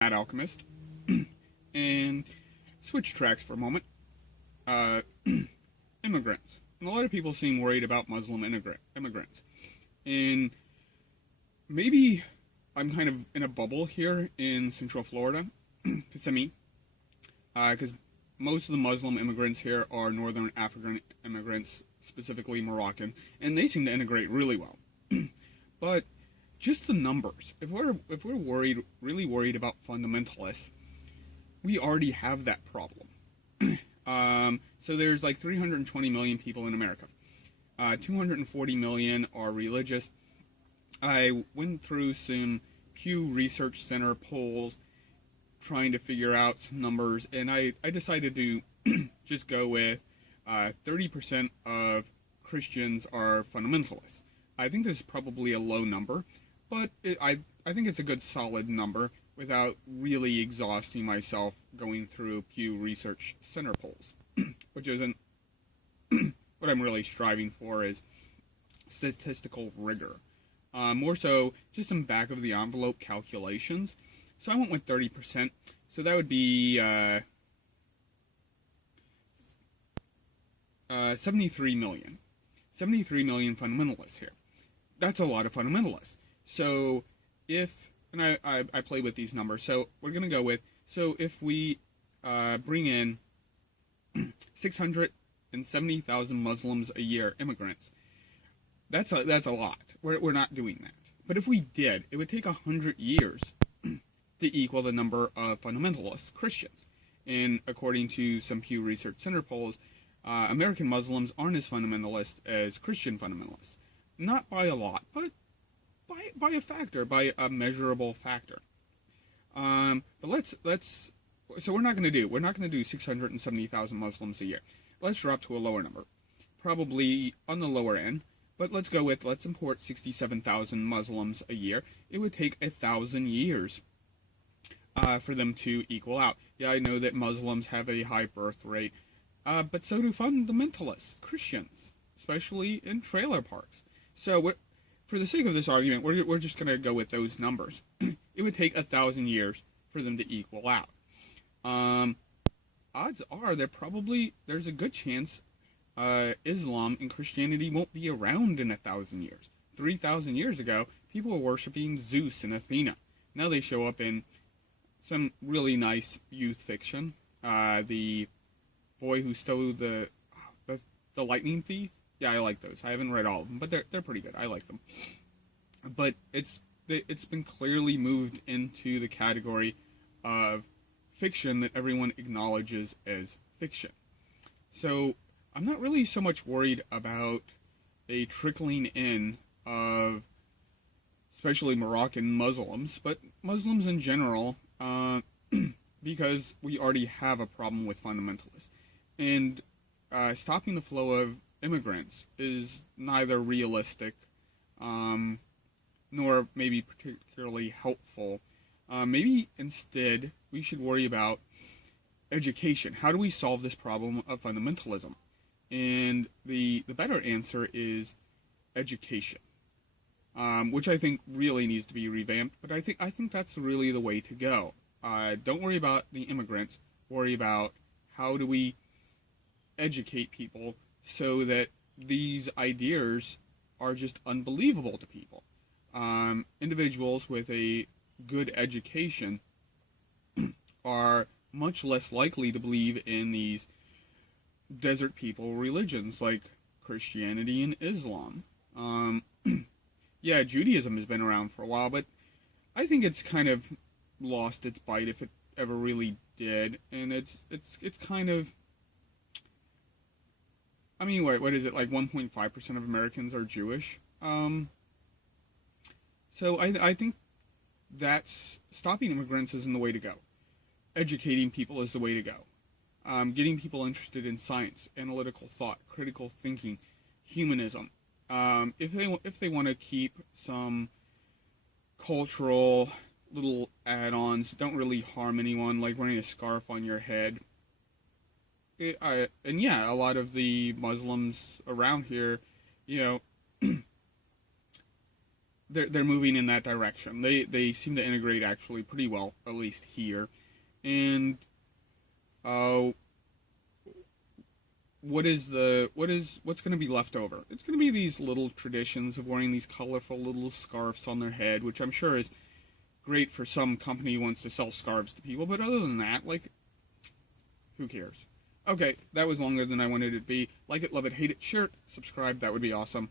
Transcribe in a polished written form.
Mad Alchemist, and switch tracks for a moment. Uh, Immigrants. And a lot of people seem worried about Muslim immigrants. And maybe I'm kind of in a bubble here in Central Florida, Kissimmee, because most of the Muslim immigrants here are Northern African immigrants, specifically Moroccan, and they seem to integrate really well. But just the numbers. If we're really worried about fundamentalists, we already have that problem. So there's like 320 million people in America. 240 million are religious. I went through some Pew Research Center polls trying to figure out some numbers, and I decided to just go with 30% of Christians are fundamentalists. I think this is probably a low number, but I think it's a good solid number without really exhausting myself going through Pew Research Center polls, which isn't what I'm really striving for is statistical rigor. More so, just some back of the envelope calculations. So I went with 30%. So that would be 73 million. 73 million fundamentalists here. That's a lot of fundamentalists. So if, and I play with these numbers, so we're going to go with, so if we bring in 670,000 Muslims a year, immigrants, that's a lot. We're not doing that. But if we did, it would take 100 years to equal the number of fundamentalist Christians. And according to some Pew Research Center polls, American Muslims aren't as fundamentalist as Christian fundamentalists. Not by a lot, but by a factor, by a measurable factor. But let's so we're not going to do 670,000 Muslims a year. Let's drop to a lower number, probably on the lower end. But let's import 67,000 Muslims a year. It would take 1,000 years for them to equal out. Yeah, I know that Muslims have a high birth rate, but so do fundamentalists, Christians, especially in trailer parks. So for the sake of this argument, we're just going to go with those numbers. It would take 1,000 years for them to equal out. Odds are there's a good chance Islam and Christianity won't be around in 1,000 years. 3,000 years ago, people were worshiping Zeus and Athena. Now they show up in some really nice youth fiction. The boy who stole the lightning thief. Yeah, I like those. I haven't read all of them, but they're pretty good. I like them. But it's been clearly moved into the category of fiction that everyone acknowledges as fiction. So I'm not really so much worried about a trickling in of especially Moroccan Muslims, but Muslims in general, because we already have a problem with fundamentalists. And stopping the flow of immigrants is neither realistic nor maybe particularly helpful. Maybe instead we should worry about education. How do we solve this problem of fundamentalism? And the better answer is education, which I think really needs to be revamped. But I think that's really the way to go. Don't worry about the immigrants. Worry about how do we educate people so that these ideas are just unbelievable to people. Individuals with a good education are much less likely to believe in these desert people religions like Christianity and Islam. Yeah, Judaism has been around for a while, but I think it's kind of lost its bite if it ever really did, and it's kind of, I mean, what is it, like 1.5% of Americans are Jewish? So I think that's stopping immigrants isn't the way to go. Educating people is the way to go. Getting people interested in science, analytical thought, critical thinking, humanism. If they want to keep some cultural little add-ons that don't really harm anyone, like wearing a scarf on your head. And yeah, a lot of the Muslims around here, you know, they're moving in that direction. They seem to integrate actually pretty well, at least here. And what's going to be left over? It's going to be these little traditions of wearing these colorful little scarves on their head, which I'm sure is great for some company who wants to sell scarves to people. But other than that, like, who cares? Okay, that was longer than I wanted it to be. Like it, love it, hate it, share it, subscribe. That would be awesome.